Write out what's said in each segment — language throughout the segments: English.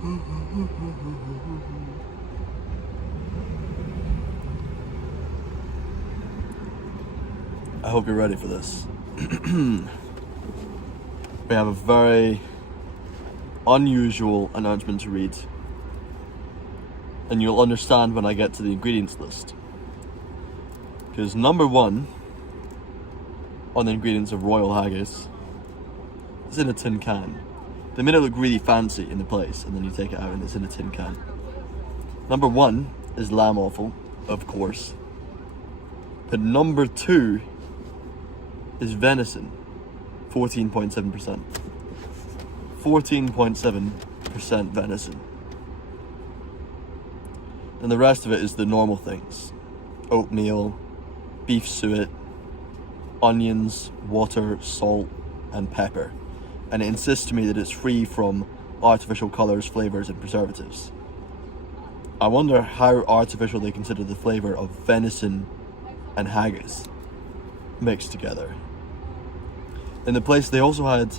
I hope you're ready for this. We have a very unusual announcement to read, and you'll understand when I get to the ingredients list. Because number one on the ingredients of royal haggis is in a tin can. They made it look really fancy in the place, and then you take it out and it's in a tin can. Number one is lamb offal, of course. But number two is venison, 14.7%. 14.7% venison. And the rest of it is the normal things. Oatmeal, beef suet, onions, water, salt, and pepper. And it insists to me that it's free from artificial colours, flavours, and preservatives. I wonder how artificial they consider the flavour of venison and haggis mixed together. In the place they also had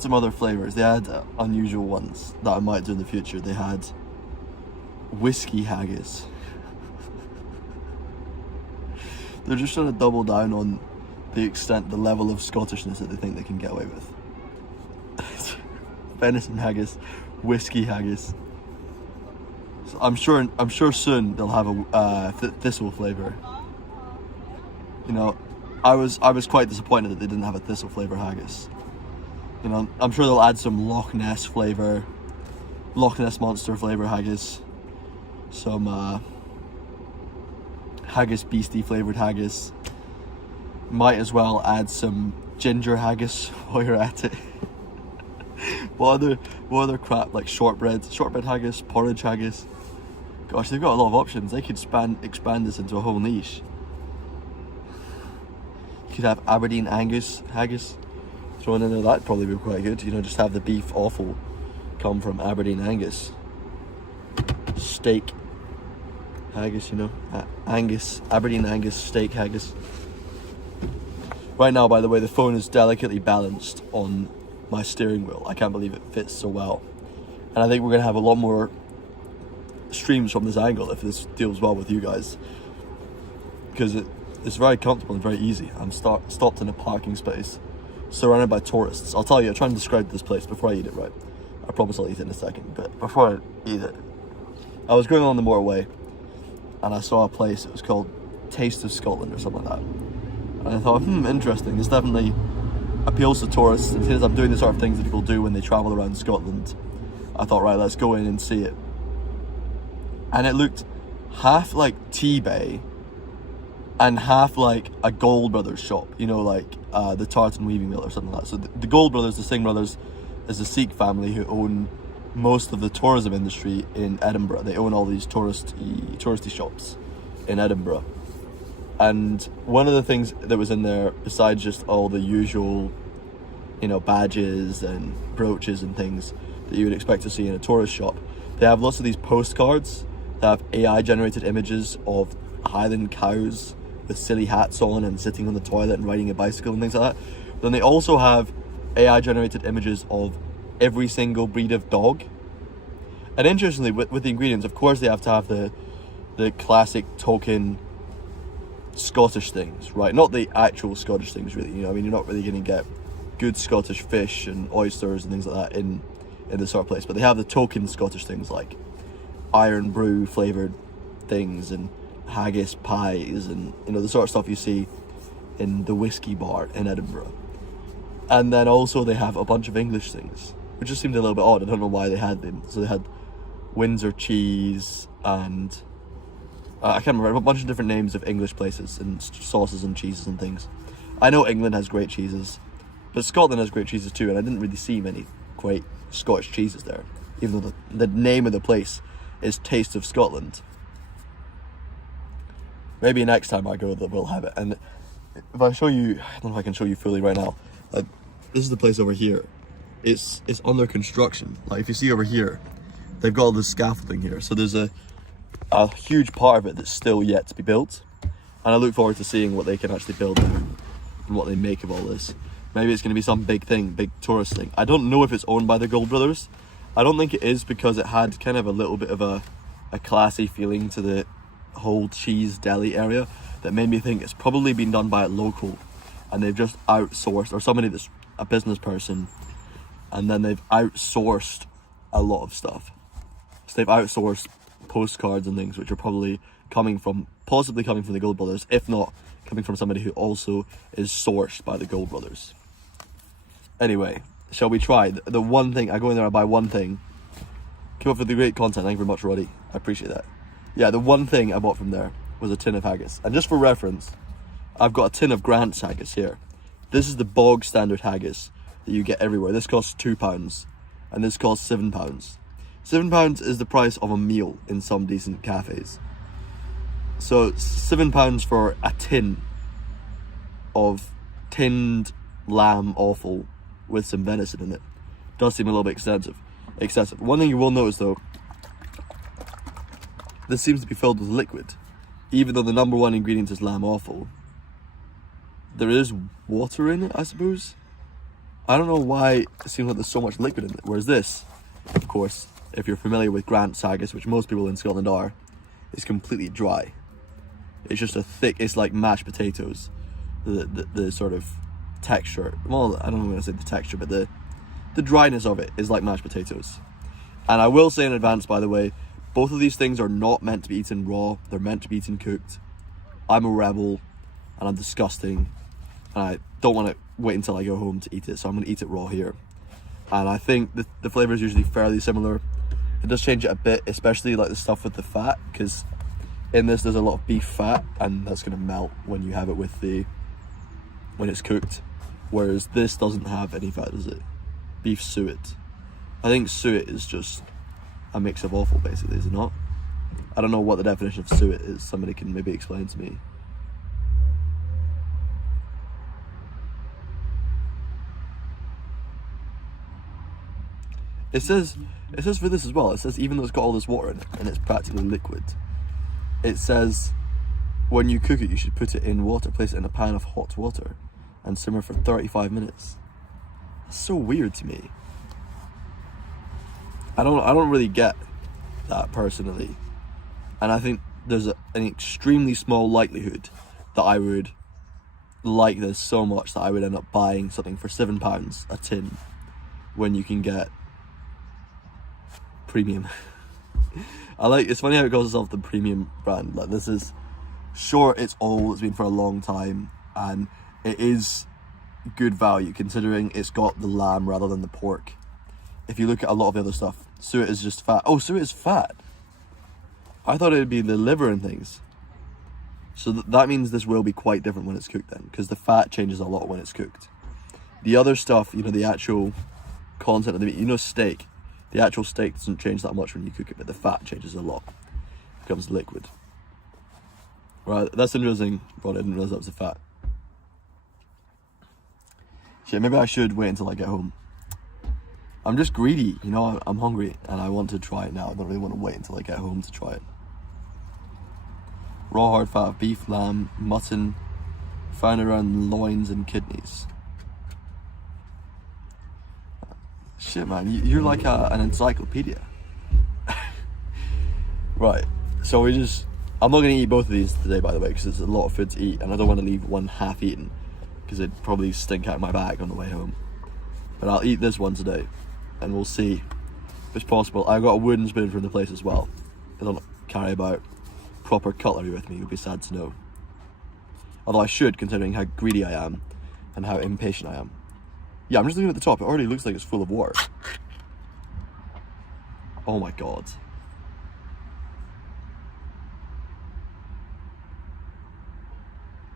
some other flavours. They had unusual ones that I might do in the future. They had whiskey haggis. They're just trying to double down on the level of Scottishness that they think they can get away with. Venison haggis, whiskey haggis. So I'm sure soon they'll have a thistle flavour. You know, I was quite disappointed that they didn't have a thistle flavour haggis. You know, I'm sure they'll add some Loch Ness flavour, Loch Ness Monster flavour haggis, some haggis beastie flavoured haggis. Might as well add some ginger haggis while you're at it. What other crap, like shortbread haggis, porridge haggis. Gosh, they've got a lot of options. They could expand this into a whole niche. You could have Aberdeen Angus haggis thrown in there. That'd probably be quite good. You know, just have the beef offal come from Aberdeen Angus. Steak haggis, you know, Aberdeen Angus steak haggis. Right now, by the way, the phone is delicately balanced on my steering wheel. I can't believe it fits so well. And I think we're going to have a lot more streams from this angle if this deals well with you guys. Because it's very comfortable and very easy. I'm stopped in a parking space, surrounded by tourists. I'll tell you, I'll try and describe this place before I eat it, right? I promise I'll eat it in a second, but before I eat it, I was going on the motorway, and I saw a place, it was called Taste of Scotland or something like that. And I thought, interesting, this definitely appeals to tourists, and since I'm doing the sort of things that people do when they travel around Scotland, I thought, right, let's go in and see it. And it looked half like T-Bay and half like a Gold Brothers shop, you know, like the Tartan Weaving Mill or something like that. So the Gold Brothers, the Singh brothers, is a Sikh family who own most of the tourism industry in Edinburgh. They own all these touristy shops in Edinburgh. And one of the things that was in there, besides just all the usual, you know, badges and brooches and things that you would expect to see in a tourist shop, they have lots of these postcards that have AI generated images of Highland cows with silly hats on and sitting on the toilet and riding a bicycle and things like that. Then they also have AI generated images of every single breed of dog. And interestingly, with the ingredients, of course they have to have the classic token Scottish things, right? Not the actual Scottish things, really. You know, I mean, you're not really going to get good Scottish fish and oysters and things like that in this sort of place. But they have the token Scottish things like iron brew flavoured things and haggis pies and, you know, the sort of stuff you see in the whiskey bar in Edinburgh. And then also they have a bunch of English things, which just seemed a little bit odd. I don't know why they had them. So they had Windsor cheese and I can't remember, a bunch of different names of English places and sauces and cheeses and things. I know England has great cheeses, but Scotland has great cheeses too, and I didn't really see many great Scottish cheeses there, even though the name of the place is Taste of Scotland. Maybe next time I go, that we'll have it. And if I show you, I don't know if I can show you fully right now. This is the place over here. It's under construction. Like if you see over here, they've got all this scaffolding here. So there's a huge part of it that's still yet to be built. And I look forward to seeing what they can actually build there and what they make of all this. Maybe it's going to be some big thing, big tourist thing. I don't know if it's owned by the Gold Brothers. I don't think it is, because it had kind of a little bit of a classy feeling to the whole cheese deli area that made me think it's probably been done by a local, and they've just outsourced, or somebody that's a business person, and then they've outsourced a lot of stuff. So they've outsourced postcards and things, which are probably possibly coming from the Gold Brothers, if not coming from somebody who also is sourced by the Gold Brothers. Anyway, shall we try? The one thing, I go in there, I buy one thing. Keep up with the great content, thank you very much, Roddy. I appreciate that. Yeah, the one thing I bought from there was a tin of haggis. And just for reference, I've got a tin of Grant's haggis here. This is the bog standard haggis that you get everywhere. This costs £2, and this costs £7. £7 is the price of a meal in some decent cafes. So £7 for a tin of tinned lamb offal with some venison in it does seem a little bit excessive. One thing you will notice though, this seems to be filled with liquid. Even though the number one ingredient is lamb offal, there is water in it, I suppose. I don't know why it seems like there's so much liquid in it. Whereas this, of course, if you're familiar with Grant's haggis, which most people in Scotland are, is completely dry. It's just it's like mashed potatoes. The sort of texture, well, I don't know when I say the texture, but the dryness of it is like mashed potatoes. And I will say in advance, by the way, both of these things are not meant to be eaten raw. They're meant to be eaten cooked. I'm a rebel, and I'm disgusting, and I don't want to wait until I go home to eat it, so I'm going to eat it raw here. And I think the flavour is usually fairly similar. It does change it a bit, especially like the stuff with the fat, because in this there's a lot of beef fat, and that's going to melt when you have it when it's cooked. Whereas this doesn't have any fat, does it? Beef suet. I think suet is just a mix of offal, basically, is it not? I don't know what the definition of suet is. Somebody can maybe explain to me. It says for this as well, it says even though it's got all this water in it and it's practically liquid, it says when you cook it you should put it in water, place it in a pan of hot water and simmer for 35 minutes. That's so weird to me. I don't really get that personally. And I think there's an extremely small likelihood that I would like this so much that I would end up buying something for £7 a tin when you can get premium. It's funny how it calls itself the premium brand. Like, this is, sure, it's old, it's been for a long time, and it is good value considering it's got the lamb rather than the pork. If you look at a lot of the other stuff, suet is just fat. Oh, suet is fat. I thought it would be the liver and things. So that means this will be quite different when it's cooked then, because the fat changes a lot when it's cooked. The other stuff, the actual content of the meat, steak. The actual steak doesn't change that much when you cook it, but the fat changes a lot. It becomes liquid. Right, that's interesting, but I didn't realise that was the fat. Shit, maybe I should wait until I get home. I'm just greedy, I'm hungry and I want to try it now. I don't really want to wait until I get home to try it. Raw hard fat of beef, lamb, mutton, found around loins and kidneys. Shit, man, you're like an encyclopedia. Right, so I'm not going to eat both of these today, by the way, because there's a lot of food to eat and I don't want to leave one half eaten because it'd probably stink out my bag on the way home. But I'll eat this one today and we'll see if it's possible. I've got a wooden spoon from the place as well. I don't carry about proper cutlery with me, it would be sad to know. Although I should, considering how greedy I am and how impatient I am. Yeah, I'm just looking at the top, it already looks like it's full of water. Oh my god.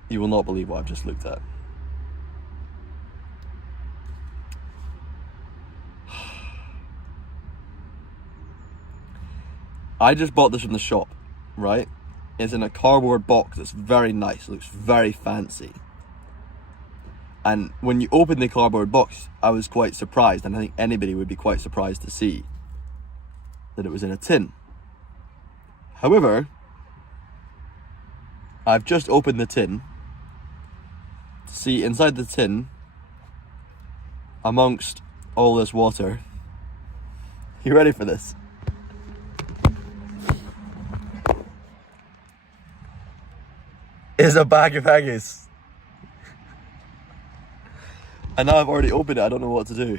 You will not believe what I've just looked at. I just bought this from the shop, right? It's in a cardboard box that's very nice, looks very fancy. And when you open the cardboard box, I was quite surprised, and I think anybody would be quite surprised to see that it was in a tin. However, I've just opened the tin to see inside the tin, amongst all this water, You ready for this? It's a bag of haggis. And now I've already opened it, I don't know what to do.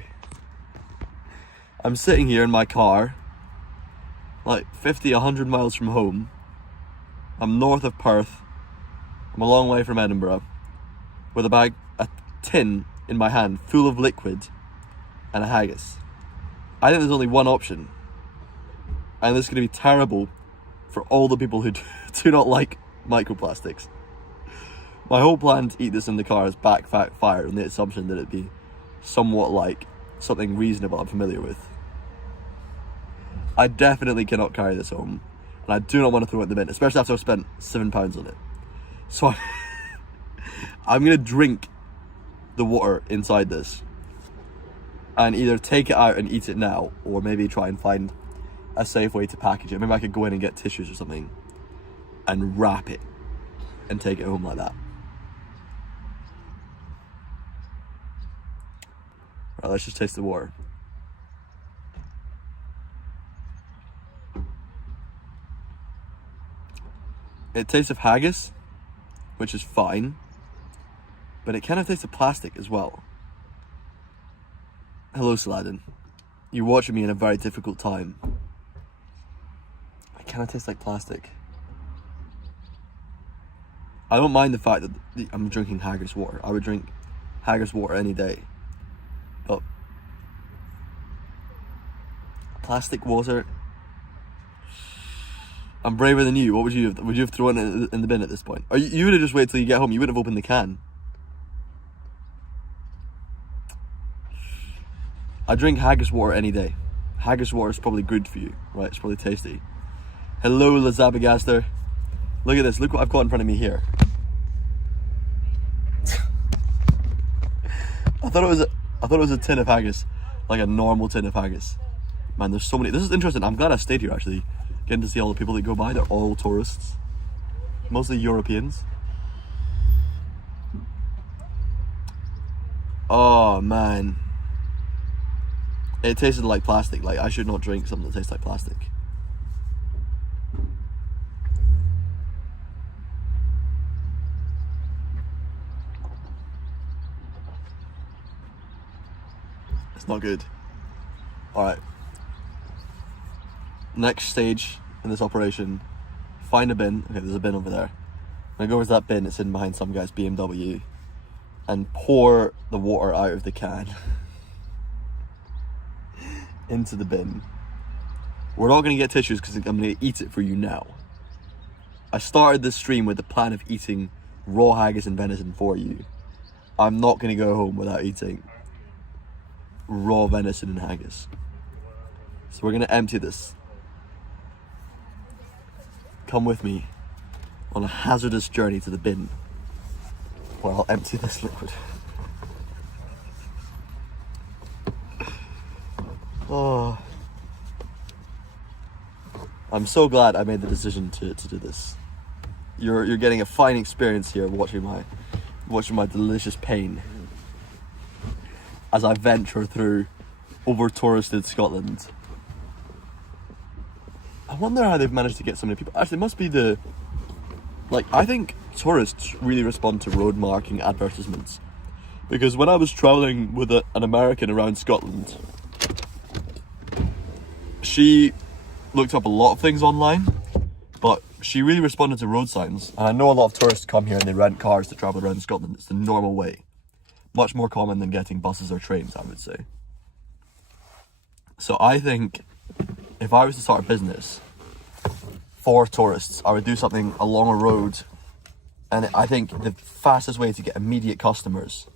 I'm sitting here in my car, like 50, 100 miles from home. I'm north of Perth. I'm a long way from Edinburgh. With a tin in my hand, full of liquid and a haggis. I think there's only one option. And this is going to be terrible for all the people who do not like microplastics. My whole plan to eat this in the car is backfired on the assumption that it'd be somewhat like something reasonable I'm familiar with. I definitely cannot carry this home, and I do not want to throw it in the bin, especially after I've spent £7 on it. So I'm going to drink the water inside this and either take it out and eat it now, or maybe try and find a safe way to package it. Maybe I could go in and get tissues or something and wrap it and take it home like that. Right, let's just taste the water. It tastes of haggis, which is fine, but it kind of tastes of plastic as well. Hello, Saladin. You're watching me in a very difficult time. It kind of tastes like plastic. I don't mind the fact that I'm drinking haggis water. I would drink haggis water any day. But plastic water, I'm braver than you. What would you have? Would you have thrown it in the bin at this point? Or you would have just waited till you get home. You wouldn't have opened the can. I drink haggis water any day. Haggis water is probably good for you, right? It's probably tasty. Hello, Lazabagaster. Look at this. Look what I've got in front of me here. I thought it was a tin of haggis, like a normal tin of haggis. Man, there's so many. This is interesting. I'm glad I stayed here actually, getting to see all the people that go by. They're all tourists, mostly Europeans. Oh man, it tasted like plastic. Like I should not drink something that tastes like plastic. It's not good. Alright. Next stage in this operation, find a bin. Okay, there's a bin over there. I'm gonna go over to that bin, it's hidden behind some guy's BMW, and pour the water out of the can into the bin. We're not gonna get tissues because I'm gonna eat it for you now. I started this stream with the plan of eating raw haggis and venison for you. I'm not gonna go home without eating raw venison and haggis. So we're gonna empty this. Come with me on a hazardous journey to the bin where I'll empty this liquid. Oh, I'm so glad I made the decision to do this. You're getting a fine experience here watching my delicious pain as I venture through over-touristed Scotland. I wonder how they've managed to get so many people. Actually, it must be I think tourists really respond to road marking advertisements. Because when I was travelling with an American around Scotland, she looked up a lot of things online, but she really responded to road signs. And I know a lot of tourists come here and they rent cars to travel around Scotland. It's the normal way. Much more common than getting buses or trains, I would say. So I think if I was to start a business for tourists, I would do something along a road. And I think the fastest way to get immediate customers,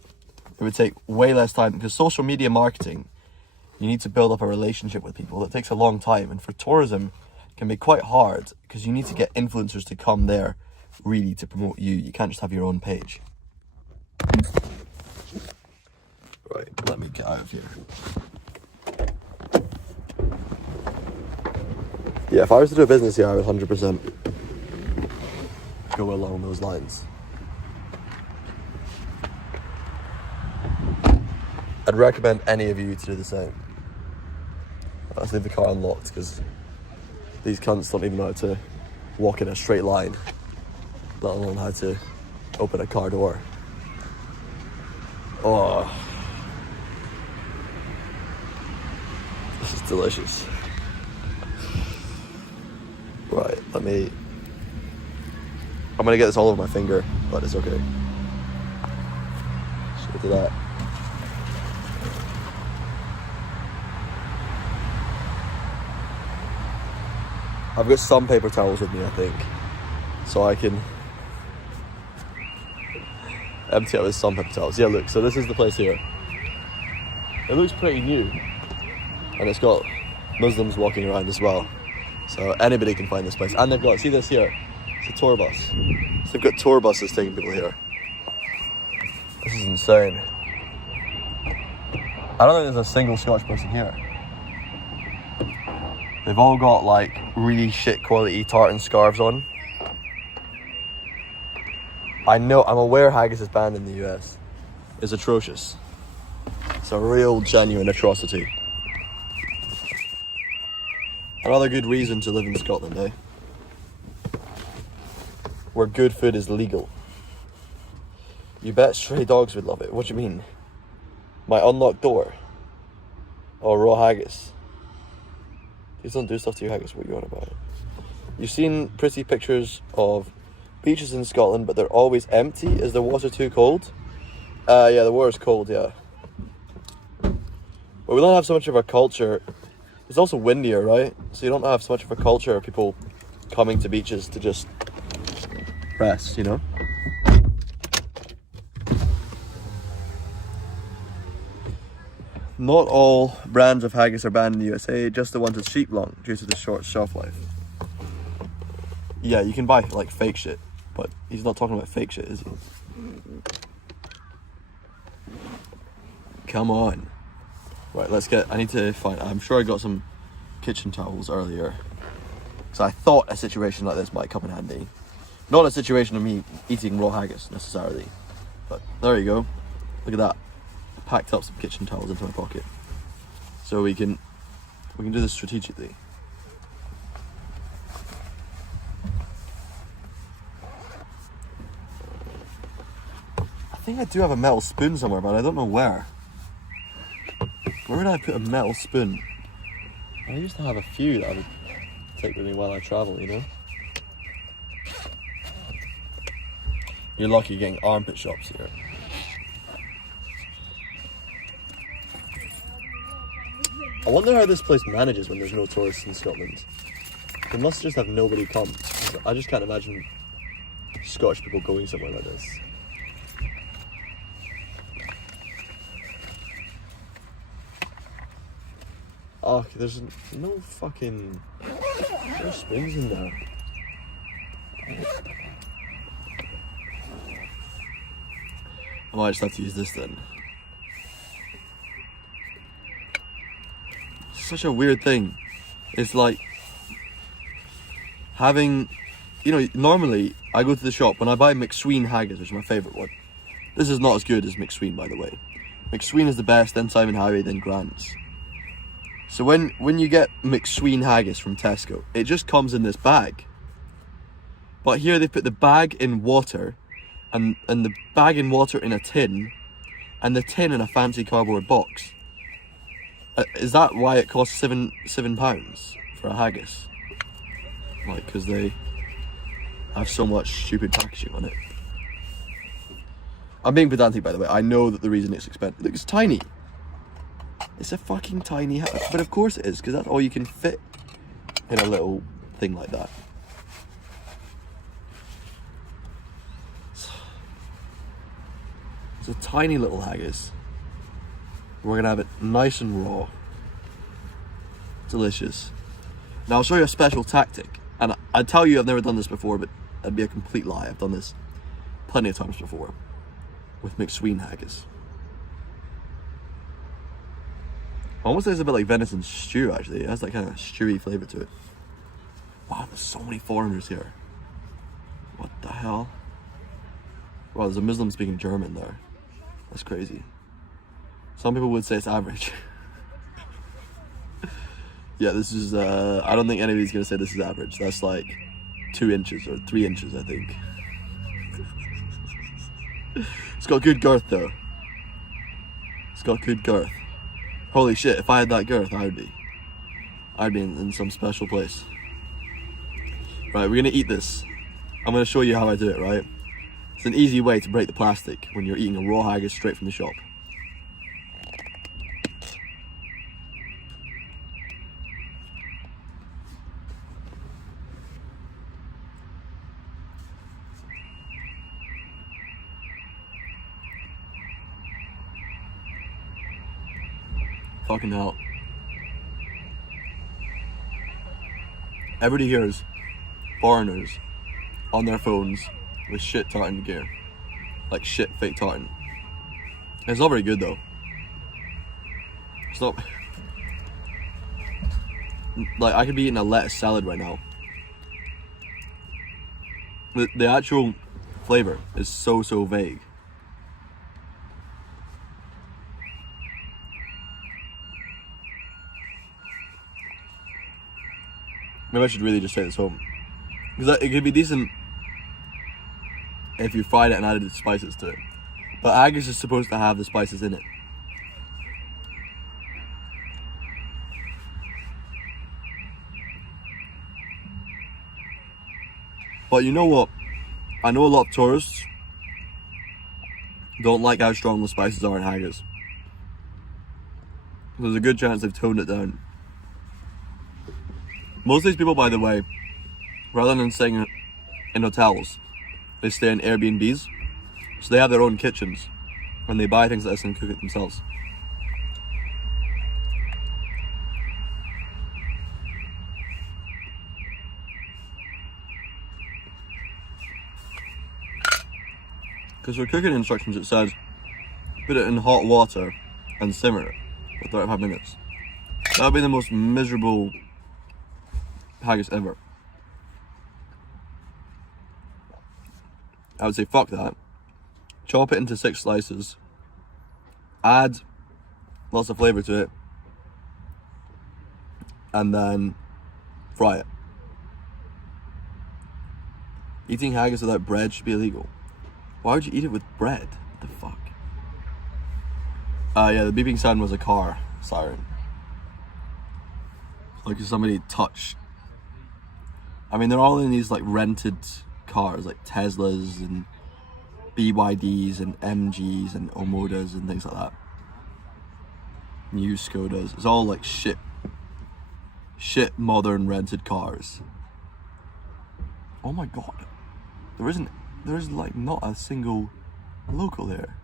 it would take way less time, because social media marketing, you need to build up a relationship with people. It takes a long time. And for tourism, it can be quite hard because you need to get influencers to come there really to promote you. You can't just have your own page. Right, let me get out of here. Yeah, if I was to do a business here, I would 100% go along those lines. I'd recommend any of you to do the same. Let's leave the car unlocked because these cunts don't even know how to walk in a straight line, let alone how to open a car door. Oh, this is delicious. Right, I'm gonna get this all over my finger, but it's okay. Should do that. I've got some paper towels with me, I think, so I can empty out with some paper towels. Yeah, look, so this is the place here. It looks pretty new, and it's got Muslims walking around as well, so anybody can find this place. And they've got, see this here, it's a tour bus. So they've got tour buses taking people here. This is insane. I don't think there's a single Scotch person here. They've all got like really shit quality tartan scarves on. I'm aware haggis is banned in the US. It's atrocious. It's a real genuine atrocity. Another good reason to live in Scotland, eh? Where good food is legal. You bet stray dogs would love it. What do you mean? My unlocked door? Or raw haggis? These don't do stuff to your haggis, what are you on about? You've seen pretty pictures of beaches in Scotland, but they're always empty. Is the water too cold? Yeah, the water's cold, yeah. But we don't have so much of a culture. It's also windier, right? So you don't have so much of a culture of people coming to beaches to just rest, you know? Not all brands of haggis are banned in the USA, just the ones with sheep long due to the short shelf life. Yeah, you can buy like fake shit, but he's not talking about fake shit, is he? Come on. Right, I need to find, I'm sure I got some kitchen towels earlier. So I thought a situation like this might come in handy. Not a situation of me eating raw haggis necessarily, but there you go. Look at that. Packed up some kitchen towels into my pocket, so we can do this strategically. I think I do have a metal spoon somewhere, but I don't know where. Where would I put a metal spoon? I used to have a few that I would take with me while I travel, you know. You're lucky getting armpit shops here. I wonder how this place manages when there's no tourists in Scotland. They must just have nobody come. I just can't imagine Scottish people going somewhere like this. Oh, there's no fucking... no spoons in there. I might just have to use this then. Such a weird thing. It's like having, you know, normally I go to the shop when I buy McSween haggis, which is my favourite one. This is not as good as McSween, by the way. McSween is the best, then Simon Howie, then Grant's. So when you get McSween haggis from Tesco, it just comes in this bag. But here they put the bag in water, and the bag in water in a tin, and the tin in a fancy cardboard box. Is that why it costs £7 for a haggis? Like, because they have so much stupid packaging on it. I'm being pedantic, by the way. I know that the reason it's expensive. Look, it's tiny. It's a fucking tiny haggis. But of course it is, because that's all you can fit in a little thing like that. It's a tiny little haggis. We're gonna have it nice and raw. Delicious. Now I'll show you a special tactic. And I tell you I've never done this before, but that'd be a complete lie. I've done this plenty of times before with McSween haggis. Almost tastes a bit like venison stew, actually. It has that kind of stewy flavour to it. Wow, there's so many foreigners here. What the hell? Wow, there's a Muslim speaking German there. That's crazy. Some people would say it's average. Yeah, this is, I don't think anybody's gonna say this is average. That's like 2 inches or 3 inches, I think. It's got good girth though. It's got good girth. Holy shit, if I had that girth, I'd be in some special place. Right, we're gonna eat this. I'm gonna show you how I do it, right? It's an easy way to break the plastic when you're eating a raw haggis straight from the shop. Fucking hell. Everybody hears foreigners on their phones with shit tartan gear. Like shit fake tartan. It's not very good though. It's not... Like, I could be eating a lettuce salad right now. The actual flavour is so vague. Maybe I should really just take this home. Because it could be decent if you fried it and added the spices to it. But haggis is supposed to have the spices in it. But you know what? I know a lot of tourists don't like how strong the spices are in haggis. There's a good chance they've toned it down. Most of these people, by the way, rather than staying in hotels, they stay in Airbnbs. So they have their own kitchens and they buy things like this and cook it themselves. Because for cooking instructions it says put it in hot water and simmer it for 35 minutes. That would be the most miserable haggis ever. I would say fuck that. Chop it into 6 slices. Add lots of flavour to it. And then fry it. Eating haggis without bread should be illegal. Why would you eat it with bread? What the fuck? Yeah, the beeping sound was a car siren. Like if somebody touched. I mean, they're all in these like rented cars, like Teslas and BYDs and MGs and Omodas and things like that. New Skodas. It's all like shit modern rented cars. Oh my god. There is like not a single local here.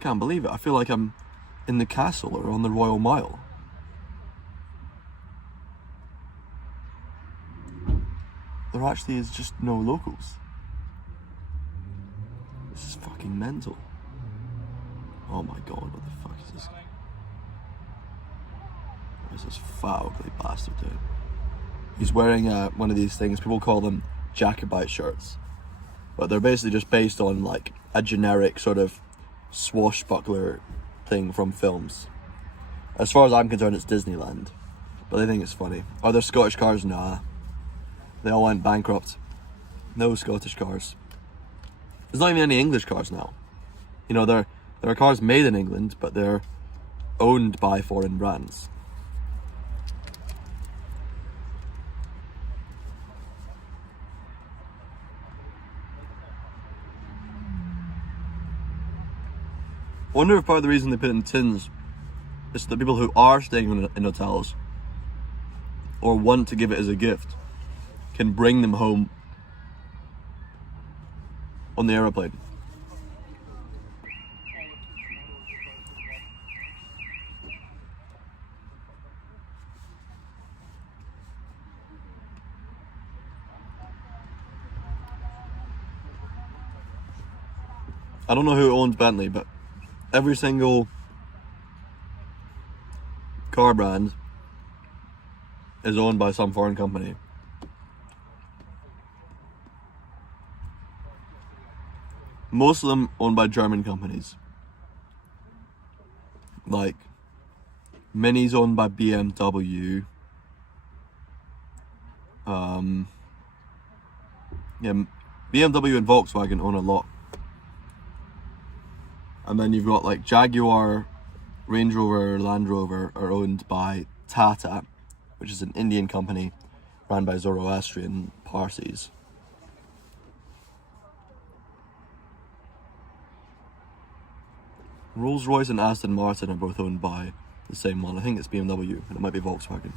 Can't believe it. I feel like I'm in the castle or on the Royal Mile. There actually is just no locals. This is fucking mental. Oh my god, what the fuck is this? What is this fat ugly bastard doing? He's wearing one of these things, people call them Jacobite shirts. But they're basically just based on like a generic sort of swashbuckler thing from films. As far as I'm concerned, it's Disneyland. But they think it's funny. Are there Scottish cars? Nah. They all went bankrupt. No Scottish cars. There's not even any English cars now. You know, there are cars made in England, but they're owned by foreign brands. I wonder if part of the reason they put it in tins is that people who are staying in hotels or want to give it as a gift can bring them home on the aeroplane. I don't know who owns Bentley, but every single car brand is owned by some foreign company. Most of them owned by German companies. Like Mini's owned by BMW. Yeah, BMW and Volkswagen own a lot. And then you've got like Jaguar, Range Rover, Land Rover are owned by Tata, which is an Indian company run by Zoroastrian Parsis. Rolls-Royce and Aston Martin are both owned by the same one. I think it's BMW, and it might be Volkswagen.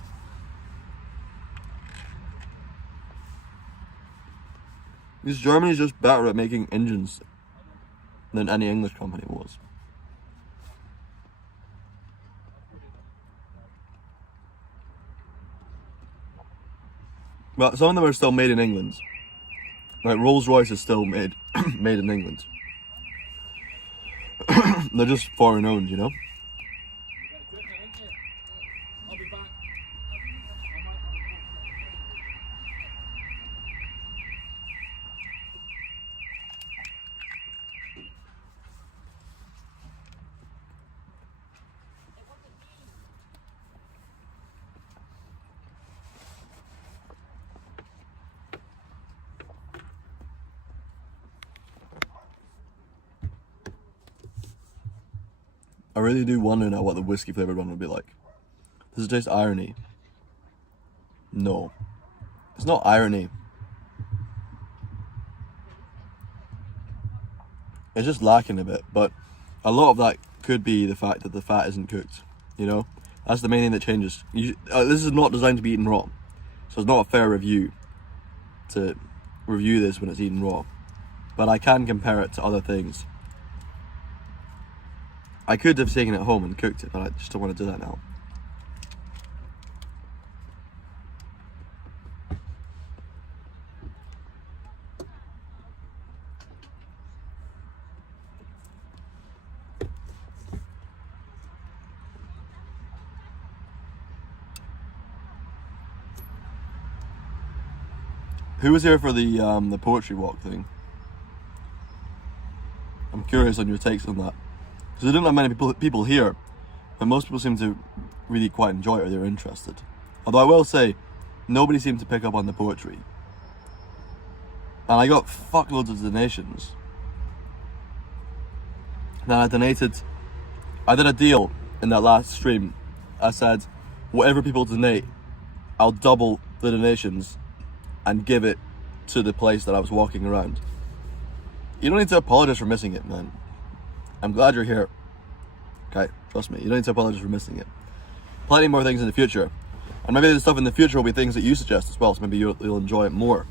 Because Germany's just better at making engines than any English company was. But some of them are still made in England. Like Rolls-Royce is still made made in England. They're just foreign owned, you know? I really do wonder now what the whiskey flavoured one would be like. Does it taste irony? No. It's not irony. It's just lacking a bit, but a lot of that could be the fact that the fat isn't cooked, you know? That's the main thing that changes. This is not designed to be eaten raw, so it's not a fair review to review this when it's eaten raw. But I can compare it to other things. I could have taken it home and cooked it, but I just don't want to do that now. Who was here for the poetry walk thing? I'm curious on your takes on that. Because I didn't have many people here, but most people seem to really quite enjoy it, or they're interested. Although I will say, nobody seemed to pick up on the poetry. And I got fuckloads of donations. Then I did a deal in that last stream. I said, whatever people donate, I'll double the donations and give it to the place that I was walking around. You don't need to apologize for missing it, man. I'm glad you're here. Okay, trust me, you don't need to apologize for missing it. Plenty more things in the future. And maybe the stuff in the future will be things that you suggest as well, so maybe you'll enjoy it more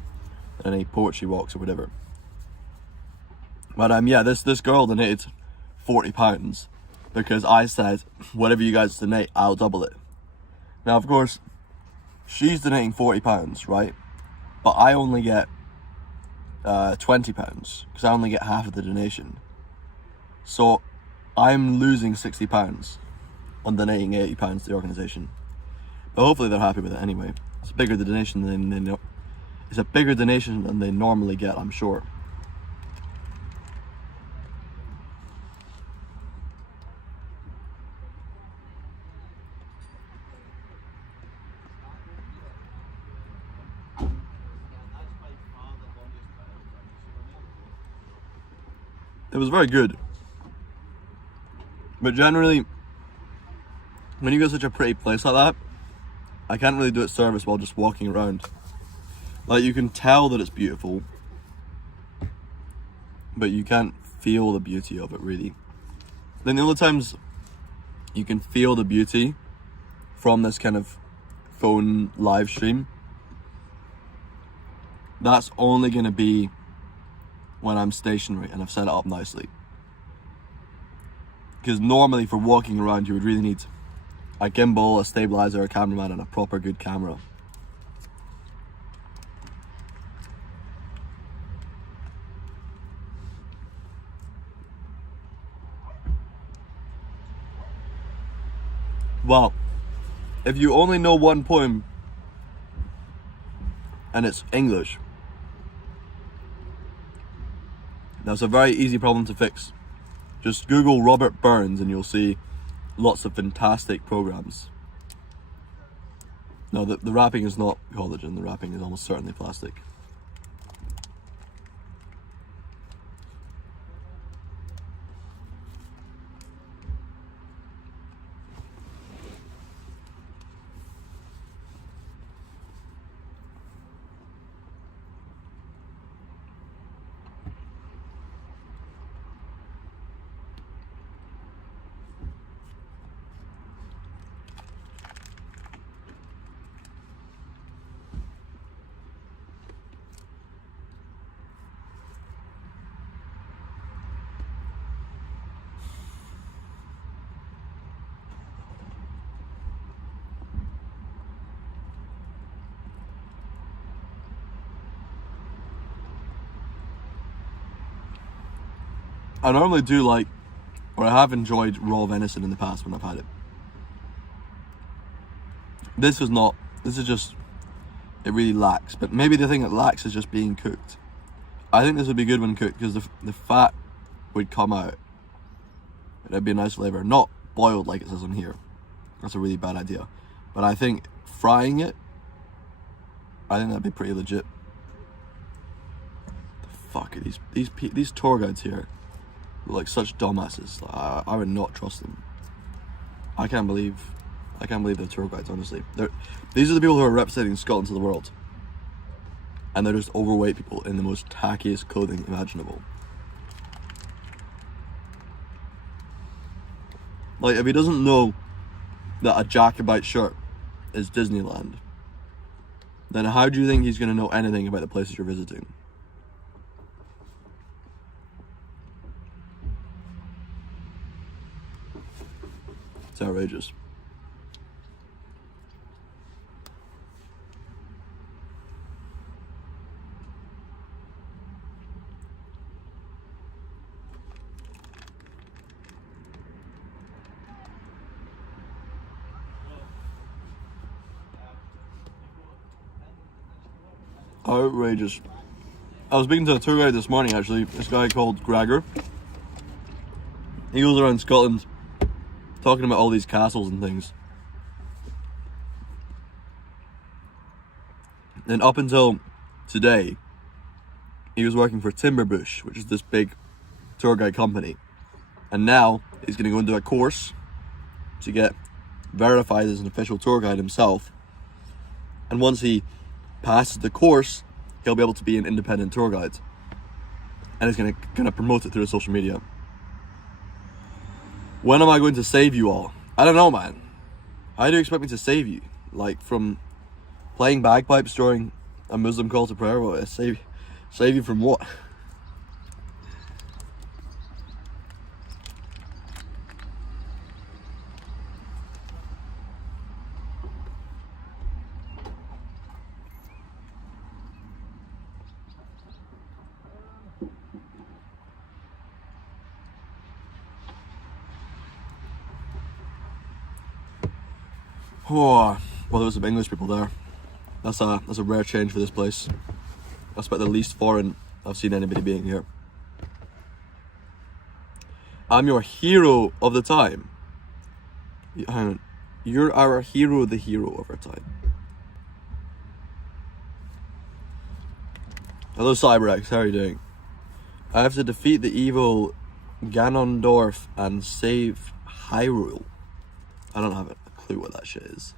than any poetry walks or whatever. But yeah, this girl donated £40 because I said, whatever you guys donate, I'll double it. Now, of course, she's donating £40, right? But I only get £20 because I only get half of the donation. So I'm losing £60 on donating £80 to the organisation. But hopefully they're happy with it anyway. It's a bigger donation than they know. It's a bigger donation than they normally get, I'm sure. It was very good. But generally, when you go to such a pretty place like that, I can't really do it service while just walking around. Like, you can tell that it's beautiful, but you can't feel the beauty of it, really. Then the only times you can feel the beauty from this kind of phone live stream, that's only going to be when I'm stationary and I've set it up nicely. Because normally for walking around you would really need a gimbal, a stabilizer, a cameraman and a proper good camera. Well, if you only know one poem and it's English, that's a very easy problem to fix. Just Google Robert Burns and you'll see lots of fantastic programs. No, the wrapping is not collagen, the wrapping is almost certainly plastic. I normally do like, or I have enjoyed raw venison in the past when I've had it. This is not, this is just, it really lacks. But maybe the thing that lacks is just being cooked. I think this would be good when cooked because the fat would come out. It'd be a nice flavor. Not boiled like it says on here. That's a really bad idea. But I think frying it, I think that'd be pretty legit. The fuck are these tour guides here? Like such dumbasses. I would not trust them. I can't believe they're tour guides, honestly. These are the people who are representing Scotland to the world. And they're just overweight people in the most tackiest clothing imaginable. Like, if he doesn't know that a Jacobite shirt is Disneyland, then how do you think he's going to know anything about the places you're visiting? It's outrageous. Outrageous. I was speaking to a tour guide this morning, actually. This guy called Gregor. He goes around Scotland talking about all these castles and things. And up until today, he was working for Timberbush, which is this big tour guide company. And now he's going to go into a course to get verified as an official tour guide himself. And once he passes the course, he'll be able to be an independent tour guide. And he's going to promote it through social media. When am I going to save you all? I don't know, man. How do you expect me to save you? Like, from playing bagpipes during a Muslim call to prayer? Well, save you from what? Oh, well, there was some English people there. That's a rare change for this place. That's about the least foreign I've seen anybody being here. I'm your hero of the time. Hang on. You're our hero, the hero of our time. Hello, Cyberx. How are you doing? I have to defeat the evil Ganondorf and save Hyrule. I don't have a clue what that shit is.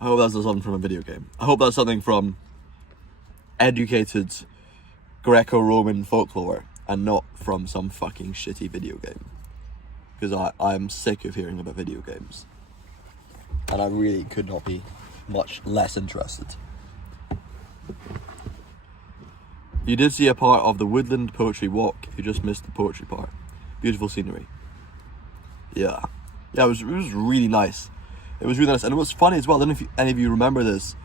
I hope that's not something from a video game. I hope that's something from educated Greco-Roman folklore and not from some fucking shitty video game. Because I'm sick of hearing about video games. And I really could not be much less interested. You did see a part of the Woodland Poetry Walk. You just missed the poetry part. Beautiful scenery. Yeah, it was really nice. It was really nice. And it was funny as well. I don't know if any of you remember this.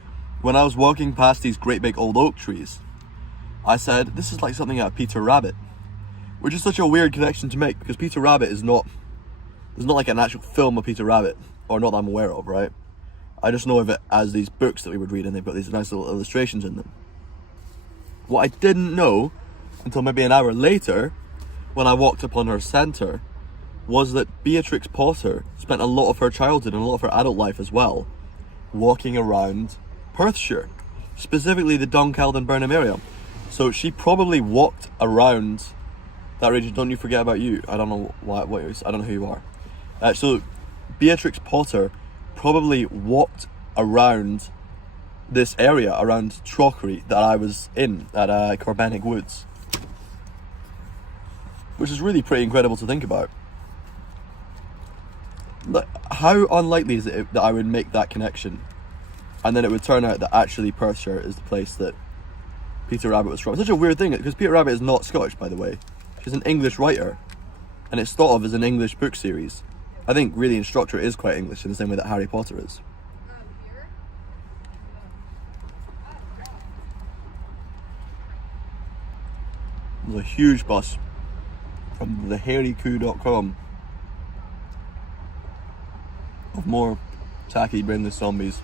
When I was walking past these great big old oak trees, I said, this is like something out of Peter Rabbit. Which is such a weird connection to make, because Peter Rabbit is not... There's not like an actual film of Peter Rabbit. Or not that I'm aware of, right? I just know of it as these books that we would read, and they've got these nice little illustrations in them. What I didn't know, until maybe an hour later, when I walked upon her centre, was that Beatrix Potter spent a lot of her childhood and a lot of her adult life as well walking around Perthshire, specifically the Dunkeld and Burnham area. So she probably walked around that region. Don't you forget about you. I don't know what you're, I don't know who you are. So Beatrix Potter probably walked around this area, around Trockery that I was in at Corbenick Woods, which is really pretty incredible to think about. Like, how unlikely is it that I would make that connection and then it would turn out that actually Perthshire is the place that Peter Rabbit was from? It's such a weird thing, because Peter Rabbit is not Scottish, by the way. She's an English writer, and it's thought of as an English book series. I think really in structure it is quite English, in the same way that Harry Potter is. There's a huge bus from thehairycoo.com of more tacky brainless zombies.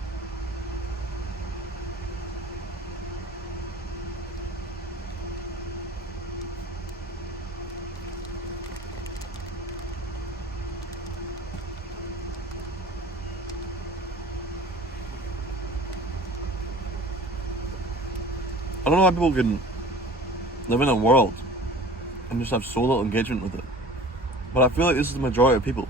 I don't know why people can live in a world and just have so little engagement with it, but I feel like this is the majority of people.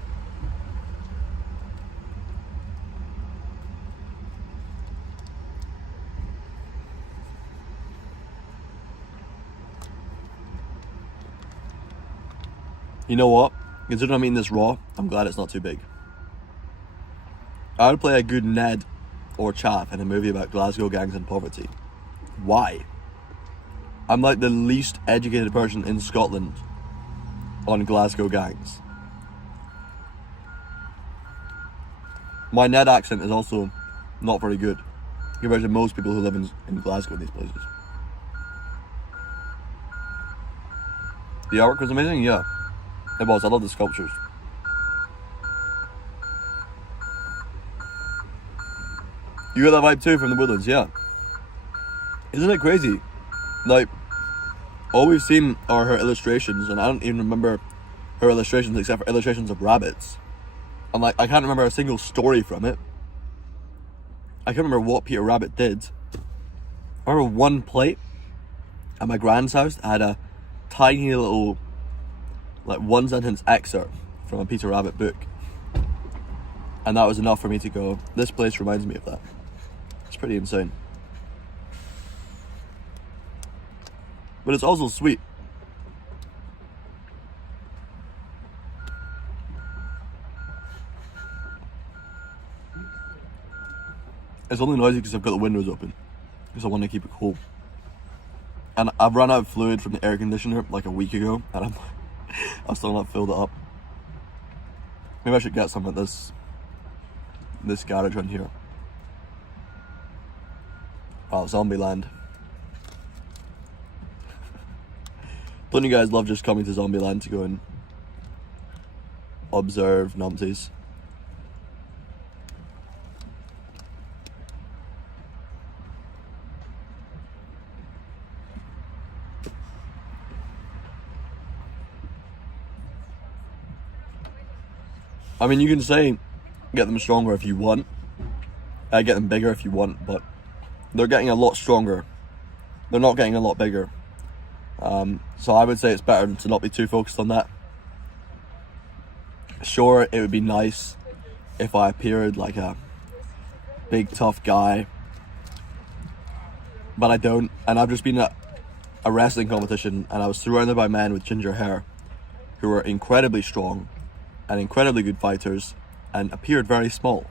You know what? Considering I'm eating this raw, I'm glad it's not too big. I would play a good Ned or Chaff in a movie about Glasgow gangs and poverty. Why? I'm like the least educated person in Scotland on Glasgow gangs. My Ned accent is also not very good compared to most people who live in Glasgow in these places. The artwork was amazing, yeah. It was. I love the sculptures. You got that vibe too from the Woodlands, yeah. Isn't it crazy? Like, all we've seen are her illustrations, and I don't even remember her illustrations except for illustrations of rabbits. And like, I can't remember a single story from it. I can't remember what Peter Rabbit did. I remember one plate at my grand's house that had a tiny little, like, one sentence excerpt from a Peter Rabbit book. And that was enough for me to go, this place reminds me of that. It's pretty insane. But it's also sweet. It's only noisy because I've got the windows open, because I want to keep it cool. And I've run out of fluid from the air conditioner like a week ago, and I've still not filled it up. Maybe I should get some at this garage on here. Oh, Zombieland. Don't you guys love just coming to Zombieland to go and observe numpties? I mean, you can say get them stronger if you want, get them bigger if you want, but they're getting a lot stronger. They're not getting a lot bigger. So I would say it's better to not be too focused on that. Sure, it would be nice if I appeared like a big tough guy, but I don't. And I've just been at a wrestling competition and I was surrounded by men with ginger hair who were incredibly strong and incredibly good fighters and appeared very small.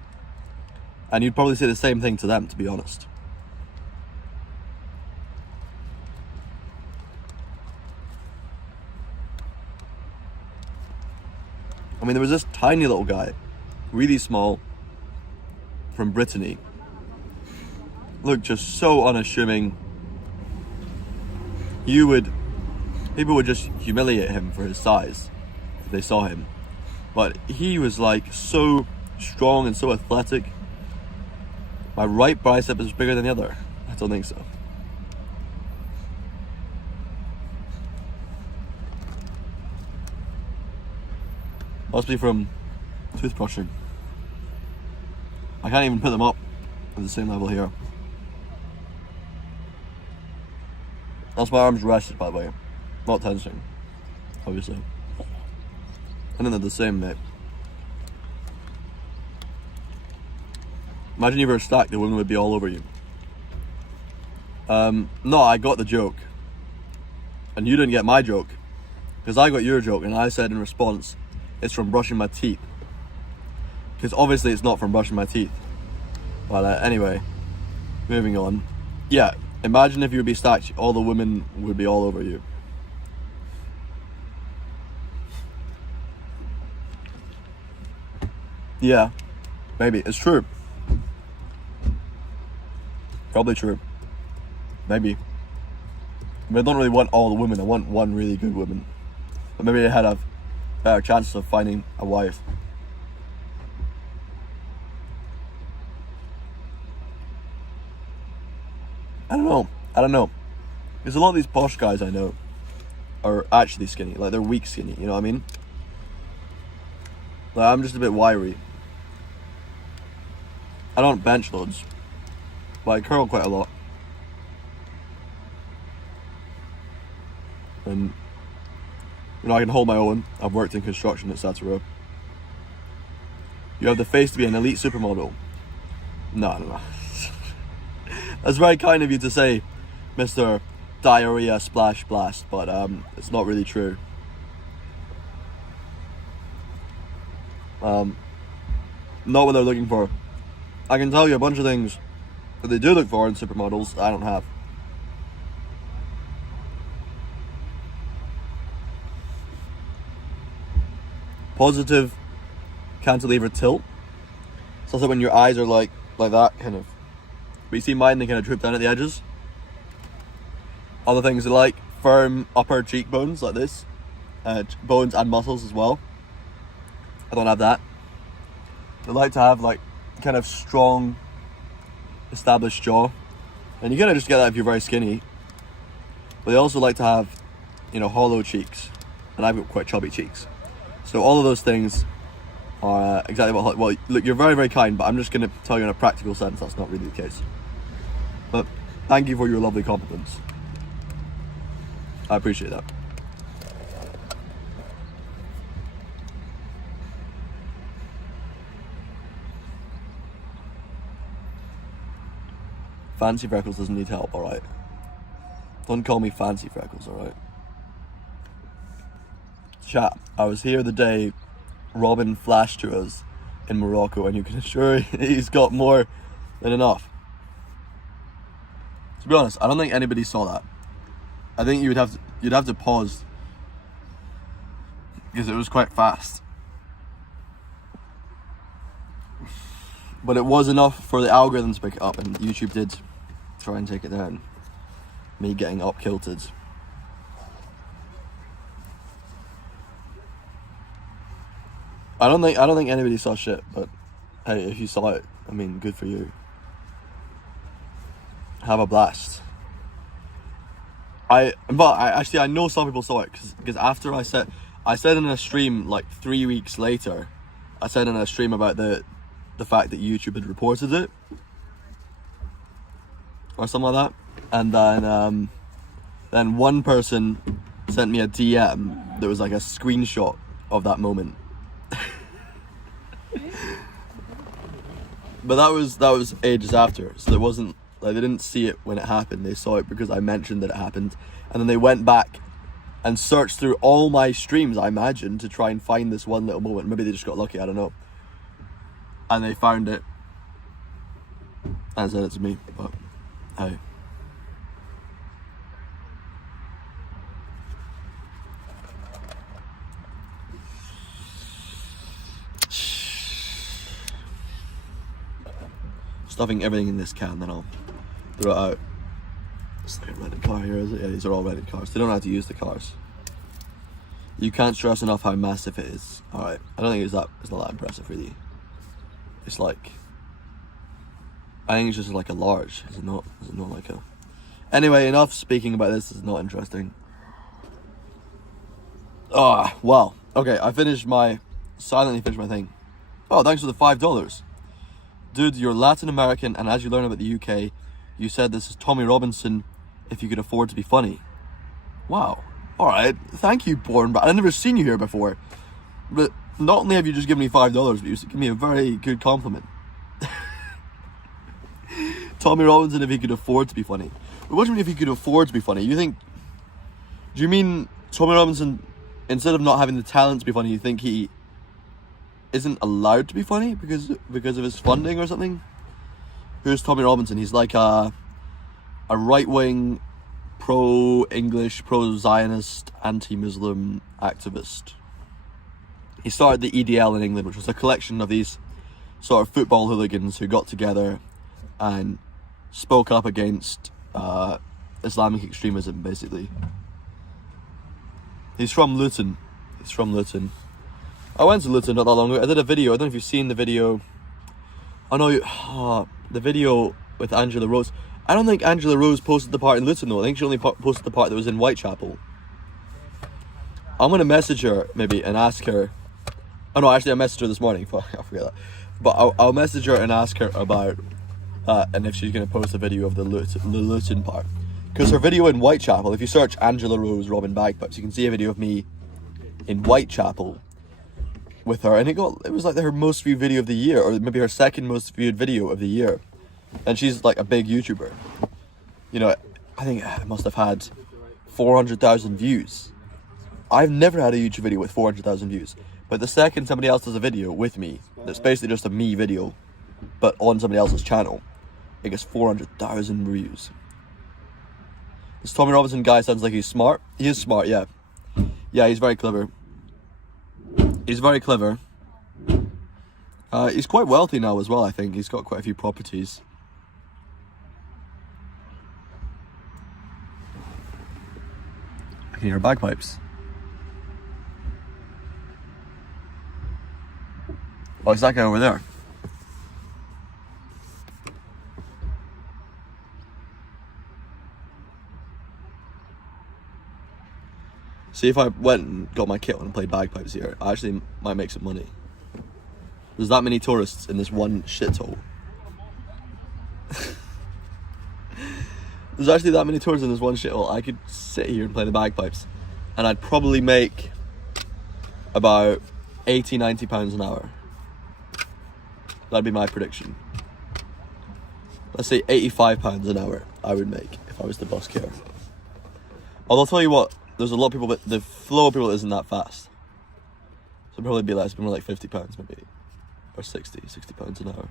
And you'd probably say the same thing to them, to be honest. I mean, there was this tiny little guy, really small, from Brittany. Looked just so unassuming. People would just humiliate him for his size if they saw him. But he was like so strong and so athletic. My right bicep is bigger than the other. I don't think so. Must be from toothbrushing. I can't even put them up at the same level here. That's my arms rested, by the way. Not tensing, obviously. I think they're the same, mate. Imagine if you were stacked, the women would be all over you. No, I got the joke. And you didn't get my joke. Because I got your joke, and I said in response, it's from brushing my teeth. Because obviously it's not from brushing my teeth. Well, anyway, moving on. Yeah, imagine if you would be stacked, all the women would be all over you. Yeah, maybe. It's true. Probably true. Maybe. I mean, I don't really want all the women. I want one really good woman. But maybe I had a better chance of finding a wife. I don't know. Because a lot of these posh guys I know are actually skinny. Like, they're weak skinny, you know what I mean? Like, I'm just a bit wiry. I don't bench loads, but I curl quite a lot. And, you know, I can hold my own. I've worked in construction, etc. You have the face to be an elite supermodel. No. That's very kind of you to say, Mr. Diarrhea Splash Blast, but it's not really true. Not what they're looking for. I can tell you a bunch of things that they do look for in supermodels I don't have. Positive cantilever tilt. It's also when your eyes are like that, kind of. But you see mine, they kind of droop down at the edges. Other things are like firm upper cheekbones, like this. Bones and muscles as well. I don't have that. They like to have like kind of strong, established jaw. And you kind of just get that if you're very skinny. But they also like to have, you know, hollow cheeks. And I've got quite chubby cheeks. So all of those things are exactly what... Well, look, you're very, very kind, but I'm just going to tell you in a practical sense that's not really the case. But thank you for your lovely compliments. I appreciate that. Fancy Freckles doesn't need help, alright? Don't call me Fancy Freckles, alright? Chat, I was here the day Robin flashed to us in Morocco, and you can assure he's got more than enough. To be honest, I don't think anybody saw that. I think you'd have to pause because it was quite fast. But it was enough for the algorithm to pick it up, and YouTube did try and take it down. Me getting up kilted. I don't think anybody saw shit, but hey, if you saw it, I mean, good for you. Have a blast. I know some people saw it because after I said in a stream like 3 weeks later, I said in a stream about the fact that YouTube had reported it or something like that, and then one person sent me a DM that was like a screenshot of that moment. But that was ages after, so it wasn't like they didn't see it when it happened. They saw it because I mentioned that it happened, and then they went back and searched through all my streams, I imagine, to try and find this one little moment. Maybe they just got lucky, I don't know. And they found it and sent it to me, but hey. Stuffing everything in this can, then I'll throw it out. It's like a rented car here, is it? Yeah, these are all rented cars. They don't have to use the cars. You can't stress enough how massive it is. Alright, I don't think it's not that impressive really. It's like, I think it's just like a large. Is it not like a... Anyway, enough speaking about this. It's not interesting. Well, okay, I finished my silently finish my thing. Oh, thanks for the $5. Dude, you're Latin American, and as you learn about the UK, you said this is Tommy Robinson if you could afford to be funny. Wow. Alright, thank you, Born. But I've never seen you here before. But not only have you just given me $5, but you give me a very good compliment. Tommy Robinson if he could afford to be funny. But what do you mean if he could afford to be funny? Do you mean Tommy Robinson, instead of not having the talent to be funny, you think he isn't allowed to be funny because of his funding or something? Who's Tommy Robinson? He's like a right-wing, pro-English, pro-Zionist, anti-Muslim activist. He started the EDL in England, which was a collection of these sort of football hooligans who got together and spoke up against Islamic extremism, basically. He's from Luton. I went to Luton not that long ago. I did a video. I don't know if you've seen the video. The video with Angela Rose. I don't think Angela Rose posted the part in Luton though. I think she only posted the part that was in Whitechapel. I'm going to message her maybe and ask her. Oh no, actually I messaged her this morning. I forget that. But I'll message her and ask her about and if she's going to post a video of the Luton part. Because her video in Whitechapel, if you search Angela Rose Robin Bagpipes, you can see a video of me in Whitechapel with her, and it was like her most viewed video of the year, or maybe her second most viewed video of the year. And she's like a big YouTuber. You know, I think it must have had 400,000 views. I've never had a YouTube video with 400,000 views. But the second somebody else does a video with me, that's basically just a me video, but on somebody else's channel, it gets 400,000 views. This Tommy Robinson guy sounds like he's smart. He is smart, yeah. Yeah, he's very clever. He's quite wealthy now as well, I think. He's got quite a few properties. I can hear bagpipes. Oh, it's that guy over there. See, if I went and got my kit on and played bagpipes here, I actually might make some money. There's that many tourists in this one shithole. There's actually that many tourists in this one shithole. I could sit here and play the bagpipes, and I'd probably make about £80-90 an hour. That'd be my prediction. Let's say £85 an hour I would make if I was to busk here. Although I'll tell you what, there's a lot of people, but the flow of people isn't that fast. So it'd probably be less, more like £50 maybe. Or £60 an hour.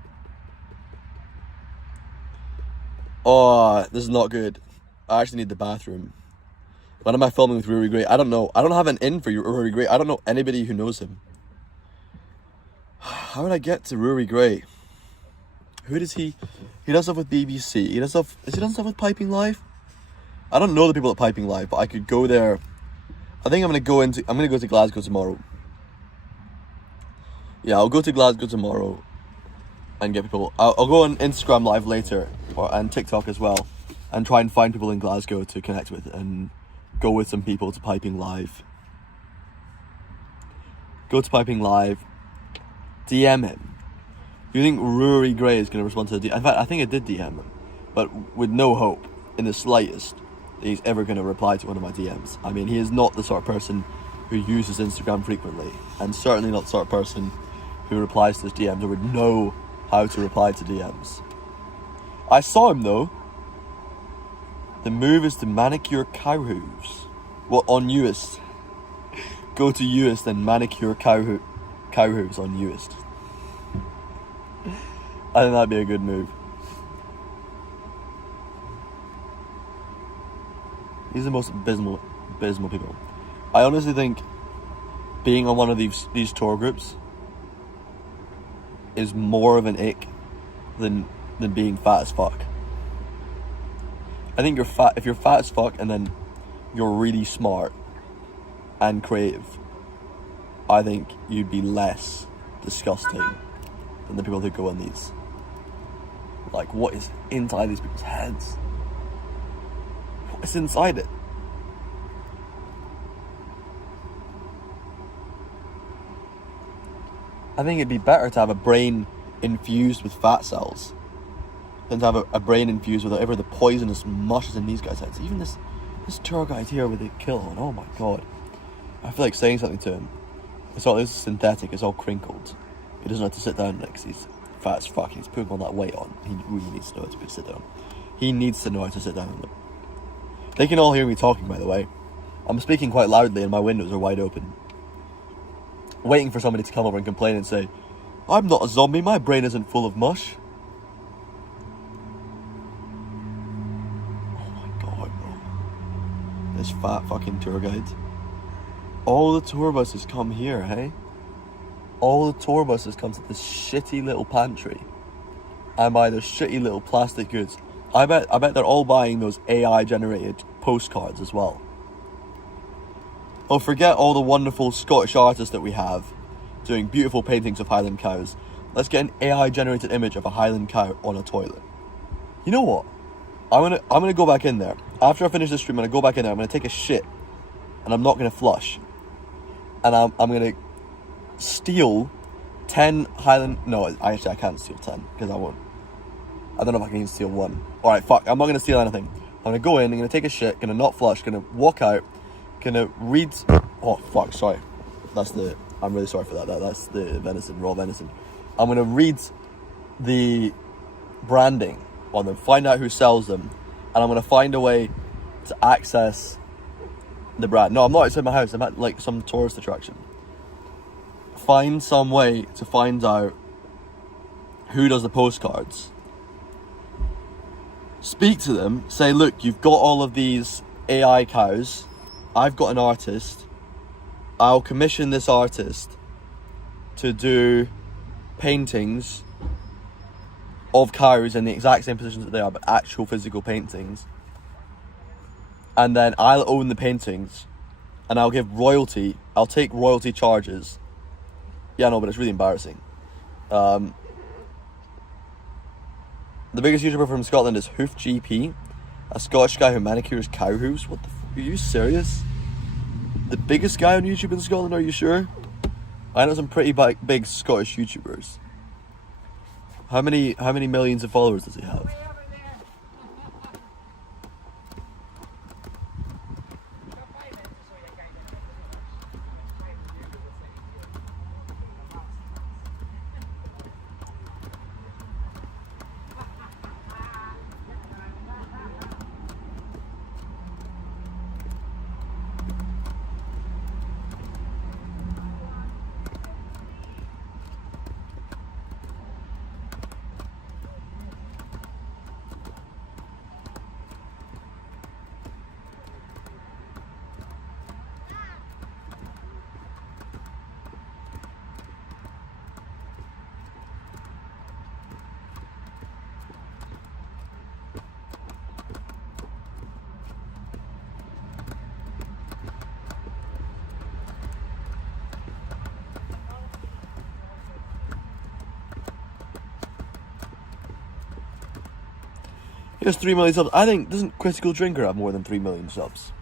Oh, this is not good. I actually need the bathroom. When am I filming with Rory Gray? I don't know. I don't have an in for you, Rory Gray. I don't know anybody who knows him. How would I get to Rory Gray? Who does he does stuff with BBC. Has he done stuff with Piping Live? I don't know the people at Piping Live, but I could go there. I think I'm gonna go to Glasgow tomorrow. Yeah, I'll go to Glasgow tomorrow and get people. I'll go on Instagram Live later, and TikTok as well, and try and find people in Glasgow to connect with and go with some people to Piping Live. Go to Piping Live, DM him. Do you think Rory Gray is going to respond to the DM? In fact, I think I did DM him, but with no hope in the slightest that he's ever going to reply to one of my DMs. I mean, he is not the sort of person who uses Instagram frequently, and certainly not the sort of person who replies to his DMs or would know how to reply to DMs. I saw him though. The move is to manicure cow hooves. Well, on Uist. Go to Uist and manicure cow hooves on Uist. I think that'd be a good move. These are the most abysmal people. I honestly think being on one of these tour groups is more of an ick than being fat as fuck. I think if you're fat as fuck and then you're really smart and creative, I think you'd be less disgusting than the people who go on these. Like, what is inside these people's heads? What's inside it? I think it'd be better to have a brain infused with fat cells than to have a brain infused with whatever the poisonous mush is in these guys' heads. Even this tour guide here with the kill on, oh my god. I feel like saying something to him. This is synthetic, it's all crinkled. He doesn't have to sit down next, he's fat as fuck, he's putting all that weight on. He really needs to know how to sit down. He needs to know how to sit down. They can all hear me talking, by the way. I'm speaking quite loudly and my windows are wide open. Waiting for somebody to come over and complain and say, I'm not a zombie, my brain isn't full of mush. Oh my god, bro. This fat fucking tour guide. All the tour buses come here, hey? All the tour buses come to this shitty little pantry and buy their shitty little plastic goods. I bet they're all buying those AI generated postcards as well. Oh, forget all the wonderful Scottish artists that we have doing beautiful paintings of Highland cows. Let's get an AI generated image of a Highland cow on a toilet. You know what? I'm gonna go back in there. After I finish this stream, I'm gonna go back in there, I'm gonna take a shit. And I'm not gonna flush. And I'm gonna steal 10 Highland... No, actually I can't steal 10, because I won't. I don't know if I can even steal one. Alright, fuck, I'm not gonna steal anything. I'm gonna go in, I'm gonna take a shit, gonna not flush, gonna walk out, gonna read... Oh, fuck, sorry. I'm really sorry for that. That's the venison, raw venison. I'm gonna read the branding on them, find out who sells them, and I'm gonna find a way to access the brand. No, I'm not outside my house, I'm at like some tourist attraction. Find some way to find out who does the postcards. Speak to them, say, look, you've got all of these AI cows, I've got an artist, I'll commission this artist to do paintings of cows in the exact same positions that they are, but actual physical paintings. And then I'll own the paintings and I'll give royalty, I'll take royalty charges. Yeah, no, but it's really embarrassing. The biggest YouTuber from Scotland is Hoof GP, a Scottish guy who manicures cow hooves. What the f***? Are you serious? The biggest guy on YouTube in Scotland, are you sure? I know some pretty big Scottish YouTubers. How many millions of followers does he have? He has 3 million subs. I think, doesn't Critical Drinker have more than 3 million subs?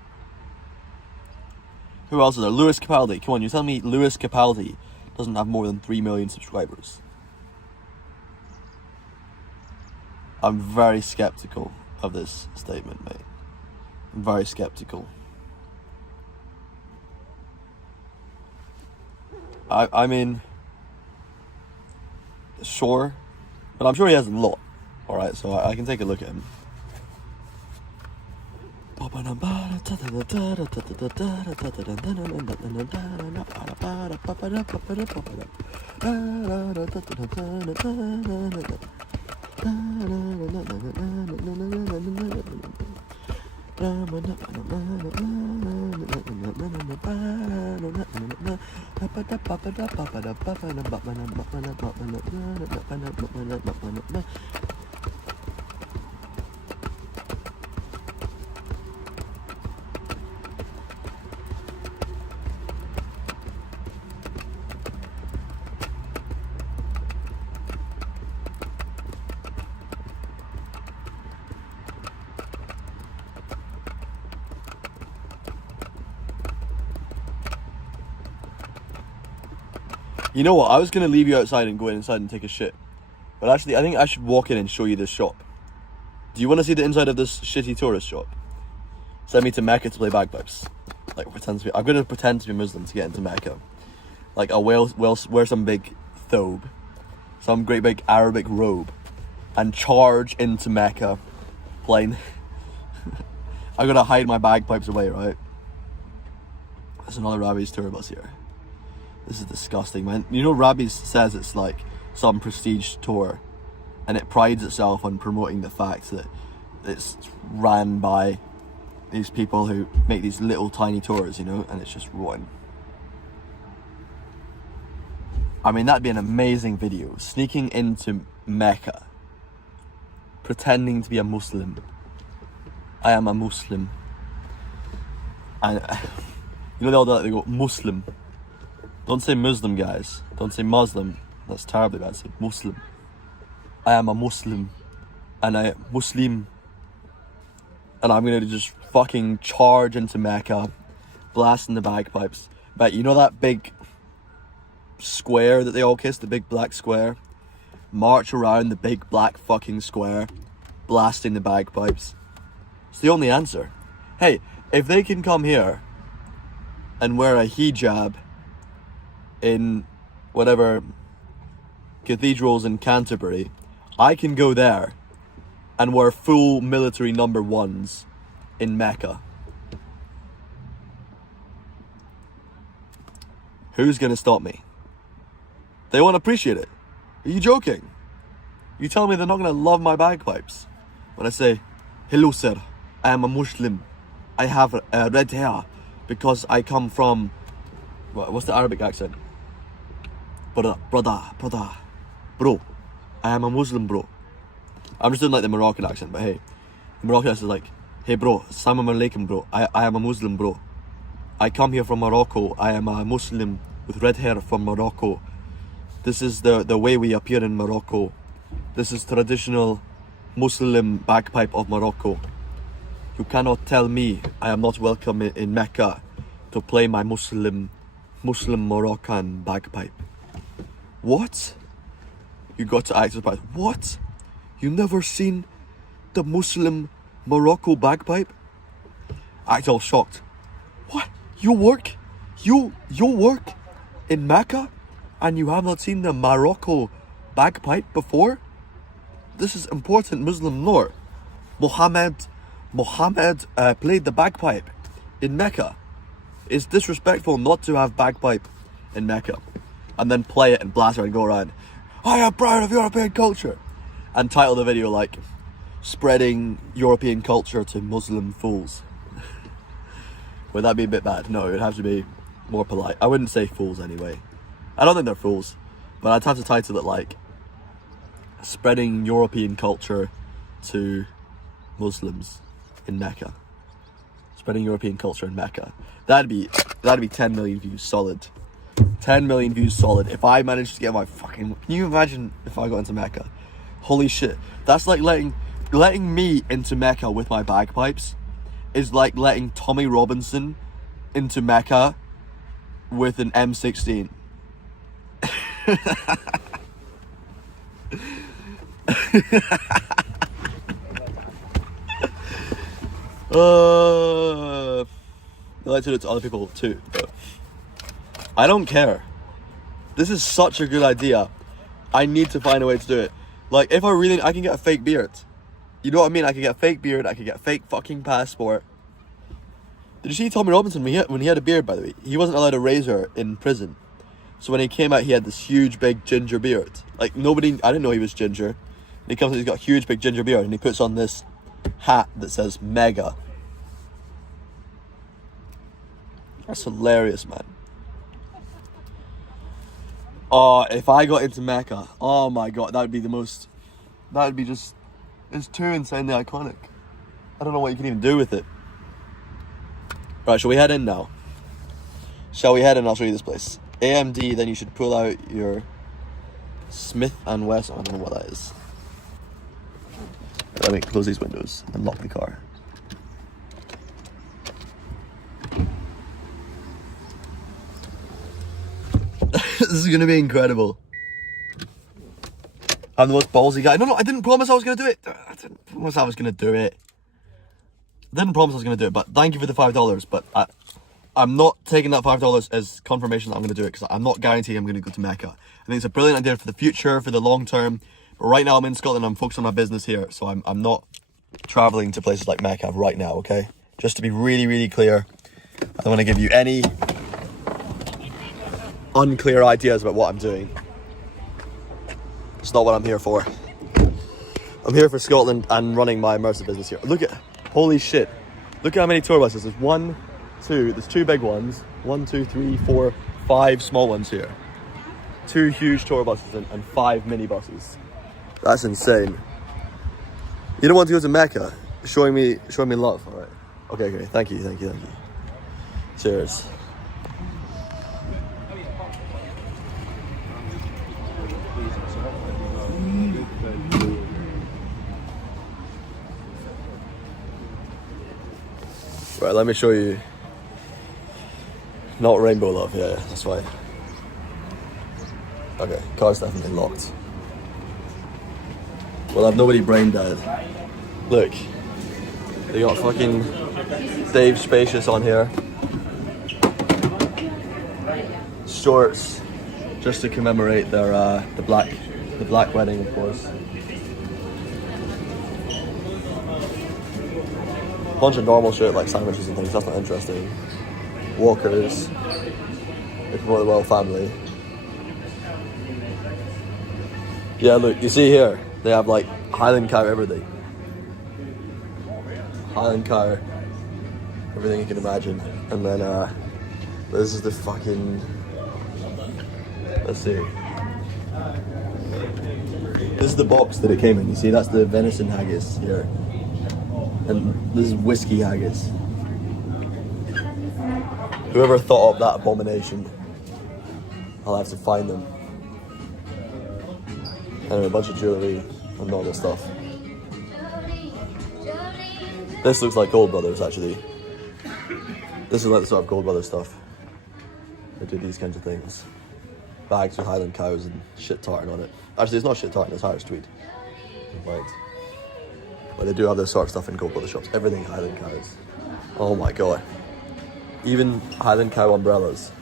Who else is there? Lewis Capaldi. Come on, you tell me Lewis Capaldi doesn't have more than 3 million subscribers. I'm very skeptical of this statement, mate. I'm very skeptical. I mean, sure, but I'm sure he has a lot. Alright, so I can take a look at him. You know what? I was gonna leave you outside and go inside and take a shit, but actually, I think I should walk in and show you this shop. Do you want to see the inside of this shitty tourist shop? Send me to Mecca to play bagpipes. Like I'm gonna pretend to be Muslim to get into Mecca. Like I'll wear some big thobe, some great big Arabic robe, and charge into Mecca, playing. I'm gonna hide my bagpipes away, right? There's another Rabbi's tour bus here. This is disgusting, man. You know, Rabbi's says it's like some prestige tour, and it prides itself on promoting the fact that it's ran by these people who make these little tiny tours, you know, and it's just rotten. I mean, that'd be an amazing video. Sneaking into Mecca, pretending to be a Muslim. I am a Muslim. And you know they go Muslim. Don't say Muslim, guys. Don't say Muslim. That's terribly bad. Say Muslim. I am a Muslim, and I Muslim, and I'm gonna just fucking charge into Mecca, blasting the bagpipes. But you know that big square that they all kiss, the big black square? March around the big black fucking square, blasting the bagpipes. It's the only answer. Hey, if they can come here and wear a hijab in whatever cathedrals in Canterbury, I can go there and wear full military number ones in Mecca. Who's gonna stop me? They won't appreciate it. Are you joking? You tell me they're not gonna love my bagpipes when I say, "Hello sir, I am a Muslim. I have red hair because I come from..." What's the Arabic accent? Brother, bro. I am a Muslim, bro. I'm just doing like the Moroccan accent, but hey. The Moroccan accent is like, "Hey bro, Assalamu alaikum bro. I am a Muslim, bro. I come here from Morocco. I am a Muslim with red hair from Morocco. This is the way we appear in Morocco. This is traditional Muslim bagpipe of Morocco. You cannot tell me I am not welcome in Mecca to play my Muslim Moroccan bagpipe." What? You got to act surprised. What? You never seen the Muslim Morocco bagpipe? Act all shocked. What? You work in Mecca and you have not seen the Morocco bagpipe before? This is important Muslim lore. Muhammad played the bagpipe in Mecca. It's disrespectful not to have bagpipe in Mecca and then play it and blast it and go around, "I am proud of European culture," and title the video like, "Spreading European culture to Muslim fools." Would that be a bit bad? No, it would have to be more polite. I wouldn't say fools anyway. I don't think they're fools, but I'd have to title it like, "Spreading European culture to Muslims in Mecca." Spreading European culture in Mecca. That'd be 10 million views solid. 10 million views solid. If I managed to get my fucking... Can you imagine if I got into Mecca? Holy shit. That's like letting me into Mecca with my bagpipes is like letting Tommy Robinson into Mecca with an M16. I like to do it to other people too, but I don't care. This is such a good idea. I need to find a way to do it. Like, if I can get a fake beard. You know what I mean? I can get a fake beard, I can get a fake fucking passport. Did you see Tommy Robinson when he had a beard, by the way? He wasn't allowed a razor in prison. So when he came out, he had this huge, big ginger beard. Like, I didn't know he was ginger. And he comes out, he's got a huge, big ginger beard, and he puts on this hat that says Mega. That's hilarious, man. Oh, if I got into Mecca, oh my god, that would be just, it's too insanely iconic. I don't know what you can even do with it. Right, shall we head in now? Shall we head in? I'll show you this place. AMD, then you should pull out your Smith & Wesson. I don't know what that is. Let me close these windows and lock the car. This is gonna be incredible. I'm the most ballsy guy. No, I didn't promise I was gonna do it. I didn't promise I was gonna do it. I didn't promise I was gonna do it, but thank you for the $5. But I'm not taking that $5 as confirmation that I'm gonna do it, because I'm not guaranteeing I'm gonna go to Mecca. I think it's a brilliant idea for the future, for the long term. But right now I'm in Scotland, I'm focused on my business here, so I'm not traveling to places like Mecca right now, okay? Just to be really, really clear, I don't want to give you any unclear ideas about what I'm doing. It's not what I'm here for. I'm here for Scotland and running my immersive business here. Look at, holy shit. Look at how many tour buses. There's one, two, there's two big ones. 1, 2, 3, 4, 5 small ones here. 2 huge tour buses and 5 mini buses. That's insane. You don't want to go to Mecca? Showing me love, all right. Okay, thank you. Cheers. Right, let me show you. Not rainbow love, yeah, that's fine. Okay, car's definitely locked. Well, I've nobody brain dead. Look, they got fucking Dave Spacious on here. Shorts, just to commemorate their the black wedding, of course. Bunch of normal shit like sandwiches and things. That's not interesting. Walkers. They're from the royal family. Yeah, look, you see here, they have like Highland cow everything. Highland cow, everything you can imagine. And then this is the fucking, let's see. This is the box that it came in, you see, that's the venison haggis here. And this is whiskey haggis. Whoever thought of that abomination, I'll have to find them. Anyway, a bunch of jewellery and normal stuff. This looks like Gold Brothers, actually. This is like the sort of Gold Brothers stuff. They do these kinds of things. Bags with Highland cows and shit tartan on it. Actually, it's not shit tartan, it's Irish tweed. Right. But they do have this sort of stuff in Gold Brothers shops. Everything Highland cows. Oh my god. Even Highland cow umbrellas.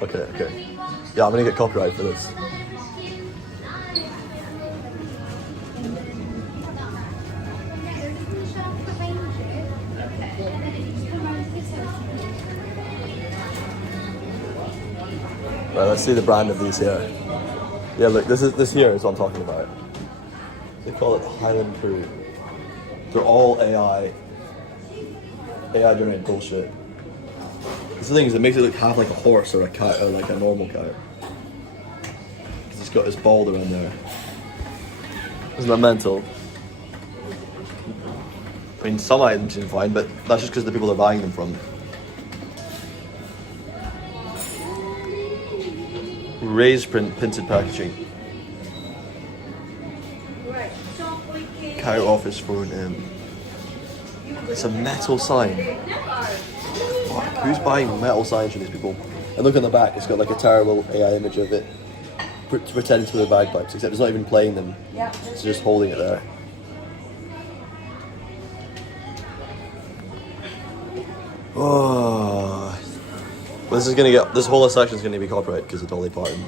Okay. Yeah, I'm gonna get copyright for this. Right, let's see the brand of these here. Yeah, look, this here is what I'm talking about. They call it the Highland Crew. They're all AI generated bullshit. The thing is, it makes it look half like a horse or a cow, or like a normal cow. Because it's got this bald around there. Isn't that mental? I mean, some items seem fine, but that's just because the people are buying them from. Raised printed packaging. Cow office phone. It's a metal sign. Fuck, who's buying metal signs from these people? And look on the back, it's got like a terrible AI image of it pretending to the bagpipes, except it's not even playing them. It's just holding it there. Oh, this whole section is gonna be copyrighted because of Dolly Parton.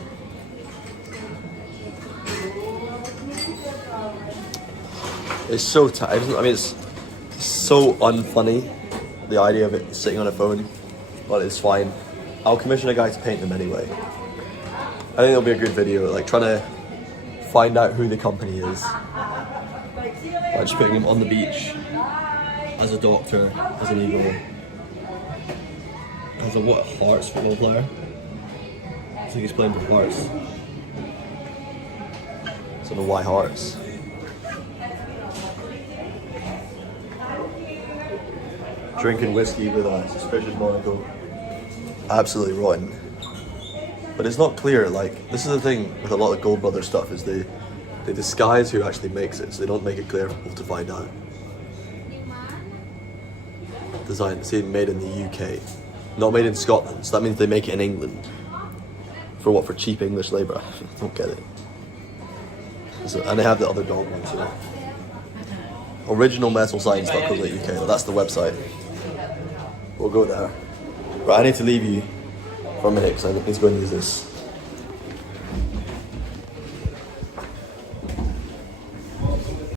It's so tight. I mean, it's so unfunny, the idea of it sitting on a phone, but it's fine. I'll commission a guy to paint them anyway. I think it'll be a good video, like trying to find out who the company is. Like just putting him on the beach as a doctor, as an eagle, as a Hearts football player. I think he's playing for Hearts. So the why Hearts. Drinking whiskey with a suspicious monocle. Absolutely rotten. But it's not clear, like, this is the thing with a lot of Gold Brothers stuff, is they disguise who actually makes it, so they don't make it clear for people to find out. Design, see, made in the UK. Not made in Scotland, so that means they make it in England. For what? For cheap English labour? I don't get it. So, and they have the other dog ones, you know. Originalmetalscience.co.uk, that's the website. We'll go there. Right, I need to leave you for a minute because I need to go and use this.